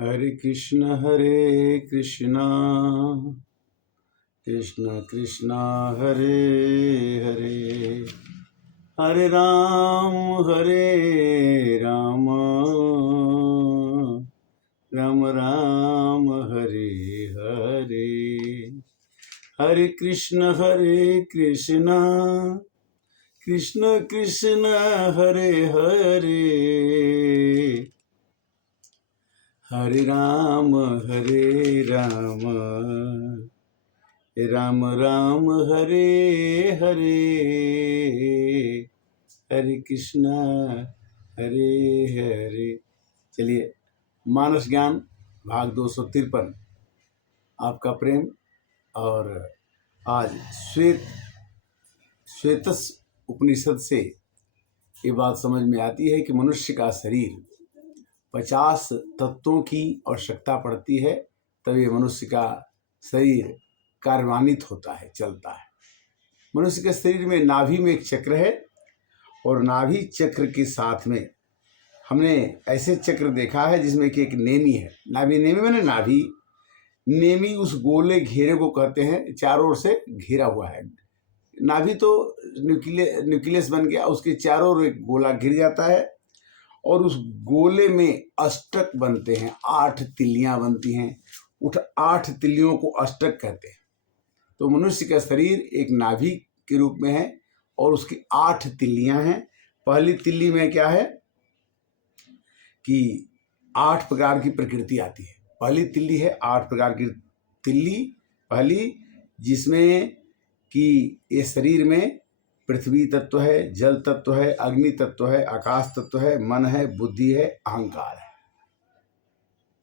हरे कृष्णा कृष्ण कृष्ण हरे हरे, हरे राम राम राम हरे हरे। हरे कृष्ण कृष्ण कृष्ण हरे हरे, हरे राम राम राम हरे हरे। हरे कृष्णा हरे हरे। चलिए, मानस ज्ञान भाग 253, आपका प्रेम। और आज श्वेतस उपनिषद से ये बात समझ में आती है कि मनुष्य का शरीर 50 तत्वों की आवश्यकता पड़ती है, तब ये मनुष्य का शरीर कार्यान्वित होता है, चलता है। मनुष्य के शरीर में नाभि में एक चक्र है, और नाभि चक्र के साथ में हमने ऐसे चक्र देखा है जिसमें कि एक नेमी है। नेमी मैंने नाभि, नेमी उस गोले घेरे को कहते हैं, चारों ओर से घेरा हुआ है। नाभि तो न्यूक्लियस बन गया, उसके चारों ओर एक गोला घिर जाता है, और उस गोले में अष्टक बनते हैं, 8 तिल्लियां बनती हैं। उठ 8 तिल्लियों को अष्टक कहते हैं। तो मनुष्य का शरीर एक नाभि के रूप में है, और उसकी 8 तिल्लियां हैं। पहली तिल्ली में क्या है कि 8 प्रकार की प्रकृति आती है। पहली तिल्ली है 8 प्रकार की तिल्ली पहली, जिसमें कि ये शरीर में पृथ्वी तत्व है, जल तत्व है, अग्नि तत्व है, आकाश तत्व है, मन है, बुद्धि है, अहंकार है।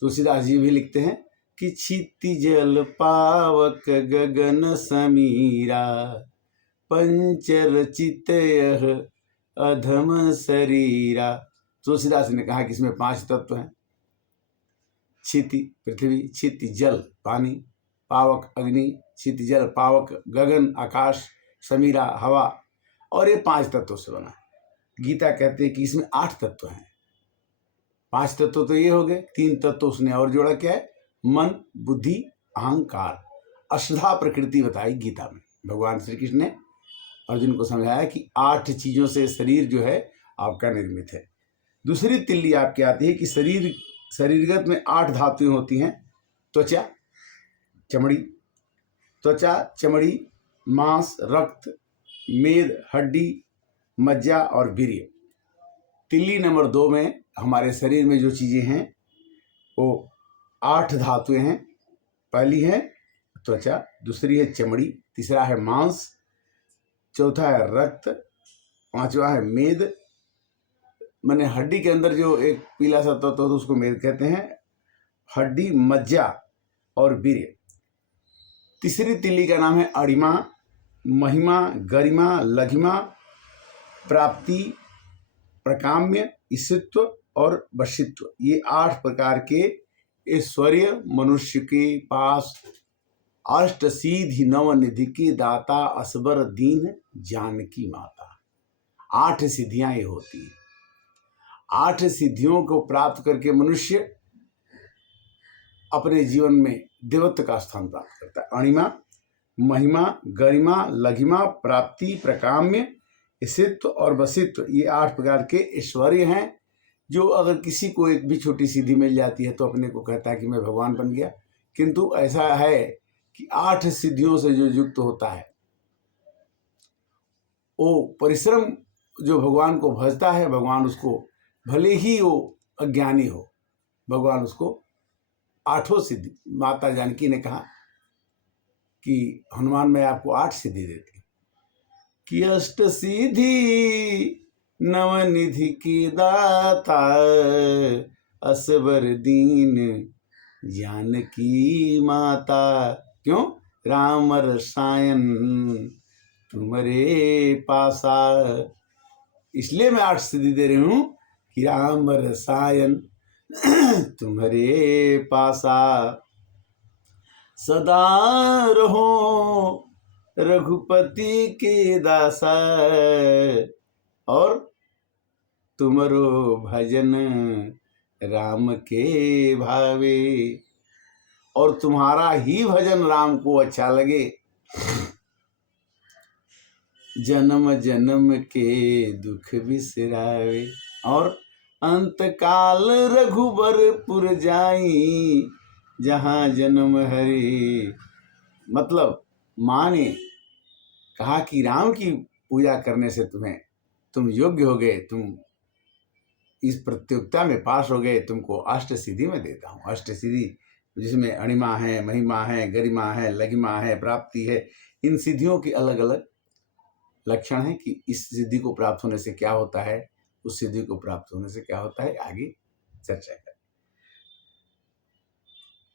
तुलसीदास जी भी लिखते हैं कि क्षिति जल पावक गगन समीरा, पंचरचित अधम शरीरा। तुलसीदास ने कहा कि इसमें 5 तत्व हैं। क्षिति पृथ्वी, क्षिति जल पानी, पावक अग्नि, क्षिति जल पावक गगन आकाश, समीरा हवा, और ये 5 तत्वों से बना है। गीता कहते हैं कि इसमें 8 तत्व हैं। 5 तत्व तो ये हो गए, 3 तत्व उसने और जोड़ा, क्या है? मन, बुद्धि, अहंकार। अष्टधा प्रकृति बताई गीता में। भगवान श्री कृष्ण ने अर्जुन को समझाया कि 8 चीजों से शरीर जो है आपका निर्मित है। दूसरी तिल्ली आपकी आती है कि शरीरगत में 8 धातुएं होती हैं। त्वचा, चमड़ी, मांस, रक्त, मेद, हड्डी, मज्जा और वीर्य। तिल्ली नंबर 2 में हमारे शरीर में जो चीजें हैं वो 8 धातुएं हैं। पहली है त्वचा, दूसरी है चमड़ी, तीसरा है मांस, चौथा है रक्त, पांचवा है मेद, माने हड्डी के अंदर जो एक पीला सा तत्व होता है उसको मेद कहते हैं, हड्डी, मज्जा और वीर्य। तीसरी तिल्ली का नाम है अणिमा, महिमा, गरिमा, लघिमा, प्राप्ति, प्रकाम्य, ईशित्व और वशित्व। ये 8 प्रकार के ऐश्वर्य मनुष्य के पास। अष्ट सीधि नव निधि की दाता, असबर दीन जानकी माता। 8 सिद्धियां ये होती हैं। 8 सिद्धियों को प्राप्त करके मनुष्य अपने जीवन में देवत्व का स्थान प्राप्त करता है। अणिमा, महिमा, गरिमा, लघिमा, प्राप्ति, प्रकाम्य, ईशित्व और वशित्व, ये 8 प्रकार के ऐश्वर्य हैं, जो अगर किसी को एक भी छोटी सिद्धि मिल जाती है तो अपने को कहता है कि मैं भगवान बन गया। किंतु ऐसा है कि 8 सिद्धियों से जो युक्त होता है, वो परिश्रम जो भगवान को भजता है, भगवान उसको, भले ही वो अज्ञानी हो, भगवान उसको 8 सिद्धि। माता जानकी ने कहा कि हनुमान मैं आपको 8 सिद्धि देती कि अष्ट सिद्धि नवनिधि की दाता, असबर दीन जानकी माता। क्यों? राम रसायन तुम्हारे पासा। इसलिए मैं 8 सिद्धि दे रही हूं कि राम रसायन तुम्हारे पासा, सदा रहो रघुपति के दासा, और तुमरो भजन राम के भावे, और तुम्हारा ही भजन राम को अच्छा लगे। जन्म जन्म के दुख बिसरावे, और अंत काल रघुबरपुर जाई, जहाँ जन्म हरे। मतलब माँ ने कहा कि राम की पूजा करने से तुम योग्य हो गए, तुम इस प्रतियोगिता में पास हो गए, तुमको अष्ट सिद्धि में देता हूँ। अष्ट सिद्धि जिसमें अणिमा है, महिमा है, गरिमा है, लघिमा है, प्राप्ति है। इन सिद्धियों के अलग अलग लक्षण है कि इस सिद्धि को प्राप्त होने से क्या होता है, उस सिद्धि को प्राप्त होने से क्या होता है, आगे चर्चा करें।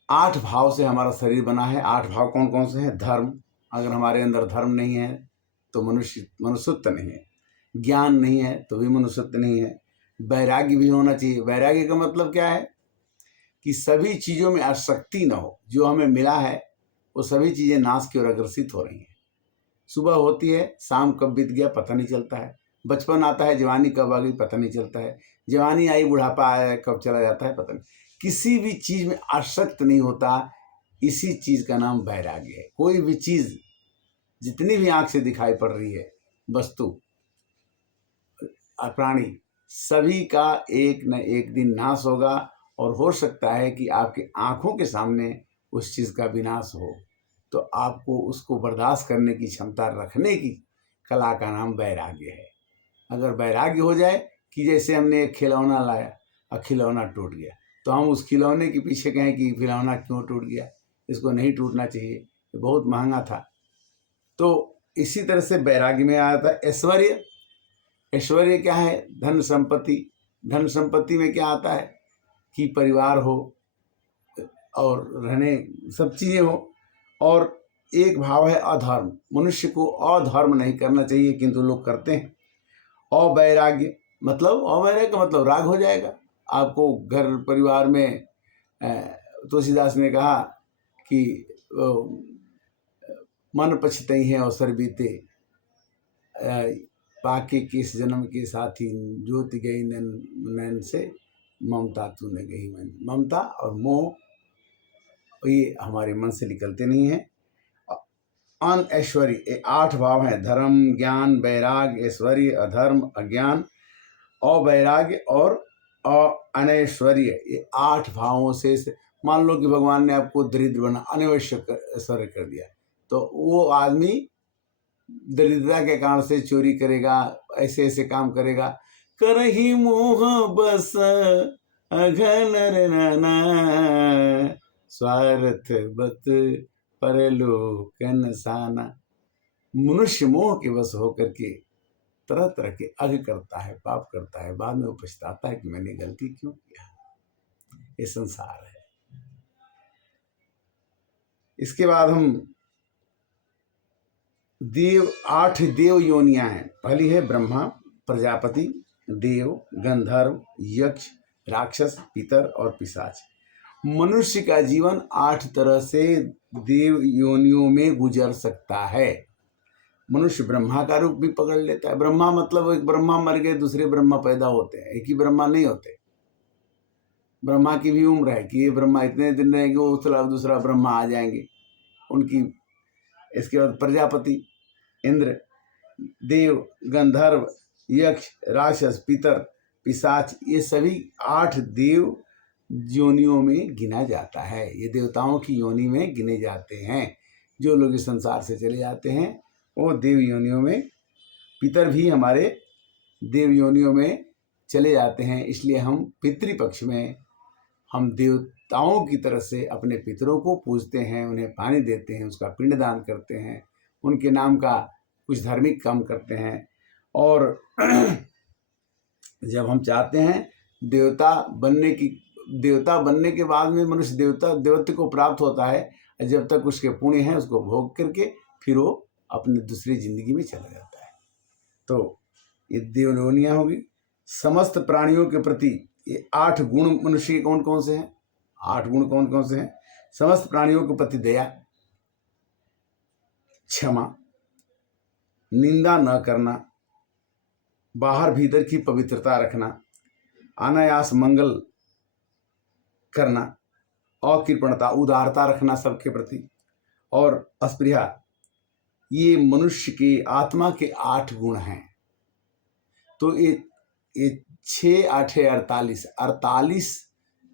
8 भाव से हमारा शरीर बना है। 8 भाव कौन कौन से हैं? धर्म, अगर हमारे अंदर धर्म नहीं है तो मनुष्यत्व नहीं है। ज्ञान नहीं है तो भी मनुष्यत्व नहीं है। वैराग्य भी होना चाहिए। वैराग्य का मतलब क्या है कि सभी चीज़ों में आसक्ति न हो। जो हमें मिला है वो सभी चीज़ें नाश की ओर अग्रसित हो रही हैं। सुबह होती है, शाम कब बीत गया पता नहीं चलता है। बचपन आता है, जवानी कब आ गई पता नहीं चलता है। जवानी आई, बुढ़ापा आया, कब चला जाता है पता नहीं। किसी भी चीज़ में आसक्त नहीं होता। इसी चीज़ का नाम वैराग्य है। कोई भी चीज़ जितनी भी आंख से दिखाई पड़ रही है, वस्तु, प्राणी, सभी का एक न एक दिन नाश होगा, और हो सकता है कि आपकी आंखों के सामने उस चीज़ का विनाश हो, तो आपको उसको बर्दाश्त करने की क्षमता रखने की कला का नाम वैराग्य है। अगर वैराग्य हो जाए कि जैसे हमने एक खिलौना लाया और खिलौना टूट गया, तो हम उस खिलौने के पीछे कहें कि खिलौना क्यों टूट गया, इसको नहीं टूटना चाहिए, ये बहुत महंगा था। तो इसी तरह से वैराग्य में आया था ऐश्वर्य। ऐश्वर्य क्या है? धन संपत्ति। धन संपत्ति में क्या आता है कि परिवार हो और रहने सब चीज़ें हो। और एक भाव है अधर्म। मनुष्य को अधर्म नहीं करना चाहिए, किंतु लोग करते हैं। अवैराग्य मतलब, अवैराग्य का मतलब राग हो जाएगा आपको। घर परिवार में तुलसीदास ने कहा कि मन पछतई है अवसर बीते, पाके किस जन्म के साथी, ज्योति गई नैन से, ममता तूने गई मन। ममता और मोह ये हमारे मन से निकलते नहीं है। अन ऐश्वर्य, ये 8 भाव हैं। धर्म, ज्ञान, वैराग्य, ऐश्वर्य, अधर्म, अज्ञान, अवैराग्य और अनैश्वर्य। ये 8 भावों से मान लो कि भगवान ने आपको दरिद्र बना, अनैश्वर्य ऐश्वर्य कर दिया, तो वो आदमी दरिद्रता के कारण से चोरी करेगा, ऐसे ऐसे काम करेगा। करही मोह बस अघन नाना, स्वार्थ बत परलोकन साना। मनुष्य मोह के वश होकर के तरह तरह के अघ करता है, पाप करता है। बाद में वो पछताता है कि मैंने गलती क्यों किया। ये संसार है। इसके बाद हम 8 देव योनियां हैं। पहली है ब्रह्मा, प्रजापति, देव, गंधर्व, यक्ष, राक्षस, पितर और पिशाच। मनुष्य का जीवन 8 तरह से देव योनियों में गुजर सकता है। मनुष्य ब्रह्मा का रूप भी पकड़ लेता है। ब्रह्मा मतलब एक ब्रह्मा मर गए, दूसरे ब्रह्मा पैदा होते हैं, एक ही ब्रह्मा नहीं होते। ब्रह्मा की भी उम्र है कि ये ब्रह्मा इतने दिन रहेंगे, वो दूसरा ब्रह्मा आ जाएंगे उनकी। इसके बाद प्रजापति, इंद्र, देव, गंधर्व, यक्ष, राक्षस, पितर, पिशाच, ये सभी 8 देव योनियों में गिना जाता है। ये देवताओं की योनि में गिने जाते हैं। जो लोग इस संसार से चले जाते हैं वो देव योनियों में, पितर भी हमारे देव योनियों में चले जाते हैं। इसलिए हम पितृपक्ष में हम देवताओं की तरह से अपने पितरों को पूजते हैं, उन्हें पानी देते हैं, उसका पिंडदान करते हैं, उनके नाम का कुछ धार्मिक काम करते हैं। और जब हम चाहते हैं देवता बनने के बाद में मनुष्य देवत्व को प्राप्त होता है। जब तक उसके पुण्य हैं उसको भोग करके फिर वो अपनी दूसरी जिंदगी में चला जाता है। तो ये देव योनियां होगी। समस्त प्राणियों के प्रति ये 8 गुण मनुष्य के कौन कौन से हैं? 8 गुण कौन कौन से हैं? समस्त प्राणियों के प्रति दया, क्षमा, निंदा न करना, बाहर भीतर की पवित्रता रखना, अनायास मंगल करना, अकृपणता, उदारता रखना सबके प्रति, और अस्पृहा, ये मनुष्य के आत्मा के 8 गुण हैं। तो ये 6 8 48 48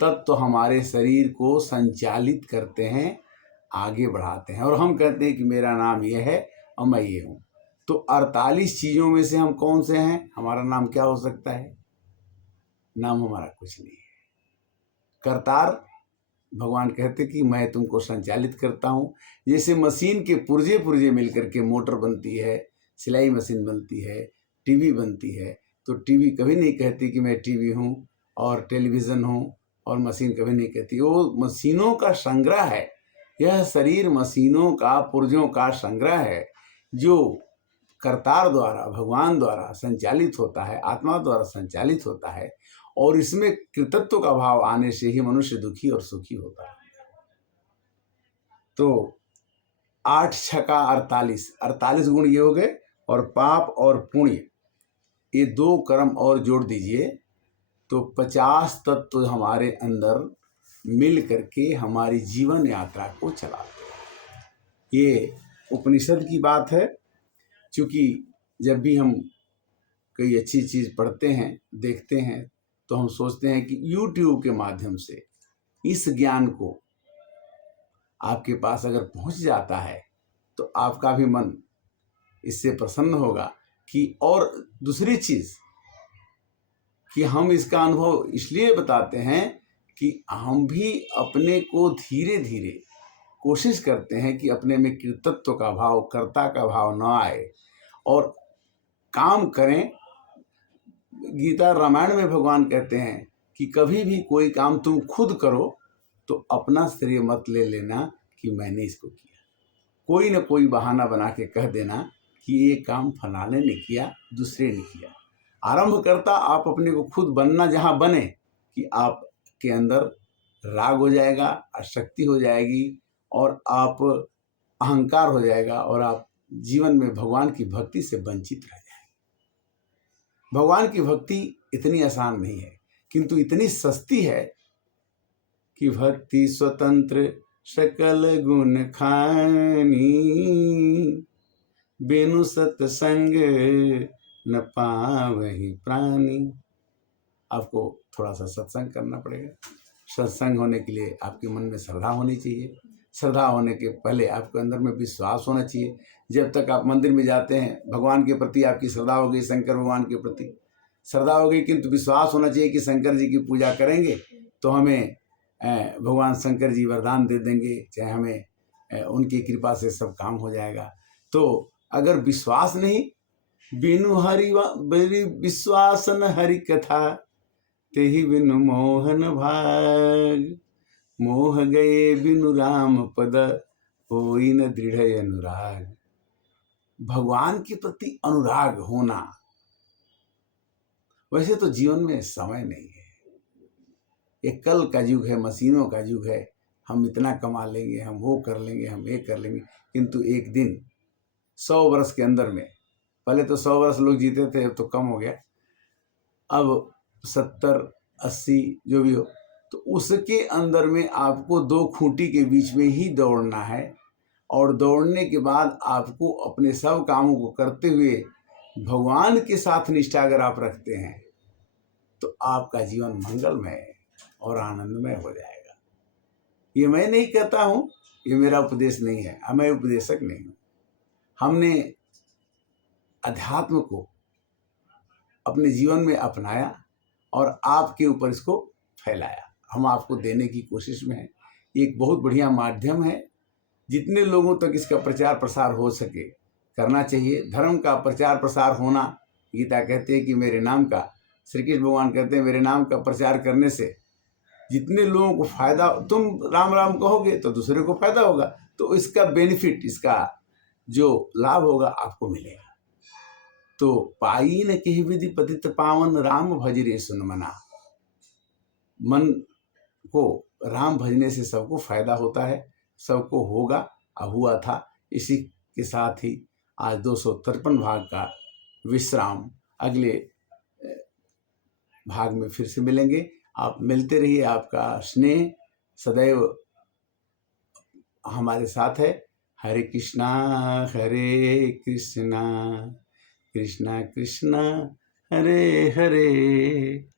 तत्व तो हमारे शरीर को संचालित करते हैं, आगे बढ़ाते हैं। और हम कहते हैं कि मेरा नाम ये है और मैं ये हूँ। तो 48 चीज़ों में से हम कौन से हैं? हमारा नाम क्या हो सकता है? नाम हमारा कुछ नहीं है। करतार भगवान कहते कि मैं तुमको संचालित करता हूँ। जैसे मशीन के पुर्जे पुर्जे मिलकर के मोटर बनती है, सिलाई मशीन बनती है, टीवी बनती है, तो टीवी कभी नहीं कहती कि मैं टीवी हूँ और टेलीविज़न हूँ, और मशीन कभी नहीं कहती। वो मशीनों का संग्रह है। यह शरीर मशीनों का, पुर्जों का संग्रह है, जो करतार द्वारा, भगवान द्वारा संचालित होता है, आत्मा द्वारा संचालित होता है। और इसमें कृतत्व का भाव आने से ही मनुष्य दुखी और सुखी होता है। तो 8 छका 48, 48 गुण ये हो गए। और पाप और पुण्य, ये 2 कर्म और जोड़ दीजिए तो 50 तत्व हमारे अंदर मिल करके हमारी जीवन यात्रा को चलाते हैं। ये उपनिषद की बात है। क्योंकि जब भी हम कोई अच्छी चीज़ पढ़ते हैं, देखते हैं, तो हम सोचते हैं कि YouTube के माध्यम से इस ज्ञान को आपके पास अगर पहुंच जाता है तो आपका भी मन इससे प्रसन्न होगा। कि और दूसरी चीज़ कि हम इसका अनुभव इसलिए बताते हैं कि हम भी अपने को धीरे धीरे कोशिश करते हैं कि अपने में कृतत्व का भाव, कर्ता का भाव न आए और काम करें। गीता रामायण में भगवान कहते हैं कि कभी भी कोई काम तुम खुद करो तो अपना श्रेय मत ले लेना कि मैंने इसको किया। कोई न कोई बहाना बना के कह देना कि ये काम फलाने ने किया, दूसरे ने किया। आरंभ करता आप अपने को खुद बनना, जहाँ बने कि आपके अंदर राग हो जाएगा, अशक्ति हो जाएगी और आप अहंकार हो जाएगा और आप जीवन में भगवान की भक्ति से वंचित रह जाएंगे। भगवान की भक्ति इतनी आसान नहीं है, किंतु इतनी सस्ती है कि भक्ति स्वतंत्र सकल गुण खानी, बिनु सत्संग न पावहि प्राणी। आपको थोड़ा सा सत्संग करना पड़ेगा। सत्संग होने के लिए आपके मन में श्रद्धा होनी चाहिए। श्रद्धा होने के पहले आपके अंदर में विश्वास होना चाहिए। जब तक आप मंदिर में जाते हैं, भगवान के प्रति आपकी श्रद्धा हो गई, शंकर भगवान के प्रति श्रद्धा हो गई, किंतु विश्वास होना चाहिए कि शंकर जी की पूजा करेंगे तो हमें भगवान शंकर जी वरदान दे देंगे, चाहे हमें उनकी कृपा से सब काम हो जाएगा। तो अगर विश्वास नहीं, बिनु हरि विश्वास न हरि कथा, तेहि बिनु मोहन भाग, मोह गए बिनु राम पद, होई न दृढ़ अनुराग। भगवान के प्रति अनुराग होना। वैसे तो जीवन में समय नहीं है, ये कल का युग है, मशीनों का युग है। हम इतना कमा लेंगे, हम वो कर लेंगे, हम ये कर लेंगे, किंतु एक दिन 100 वर्ष के अंदर में, पहले तो 100 वर्ष लोग जीते थे, अब तो कम हो गया, अब 70 80 जो भी हो, तो उसके अंदर में आपको 2 खूंटी के बीच में ही दौड़ना है। और दौड़ने के बाद आपको अपने सब कामों को करते हुए भगवान के साथ निष्ठा अगर आप रखते हैं तो आपका जीवन मंगलमय और आनंदमय हो जाएगा। ये मैं नहीं कहता हूँ, ये मेरा उपदेश नहीं है, मैं उपदेशक नहीं हूँ। हमने अध्यात्म को अपने जीवन में अपनाया और आपके ऊपर इसको फैलाया। हम आपको देने की कोशिश में हैं। एक बहुत बढ़िया माध्यम है, जितने लोगों तक इसका प्रचार प्रसार हो सके करना चाहिए। धर्म का प्रचार प्रसार होना, गीता कहते हैं कि मेरे नाम का, श्री कृष्ण भगवान कहते हैं मेरे नाम का प्रचार करने से जितने लोगों को फायदा, तुम राम राम कहोगे तो दूसरे को फायदा होगा, तो इसका बेनिफिट, इसका जो लाभ होगा आपको मिलेगा। तो पाई न कहि विधि पतित पावन, राम भज रे सुन मना। मन को राम भजने से सबको फायदा होता है, सबको होगा, हुआ था। इसी के साथ ही आज 253 भाग का विश्राम, अगले भाग में फिर से मिलेंगे। आप मिलते रहिए, आपका स्नेह सदैव हमारे साथ है। हरे कृष्णा कृष्णा कृष्णा कृष्णा हरे हरे।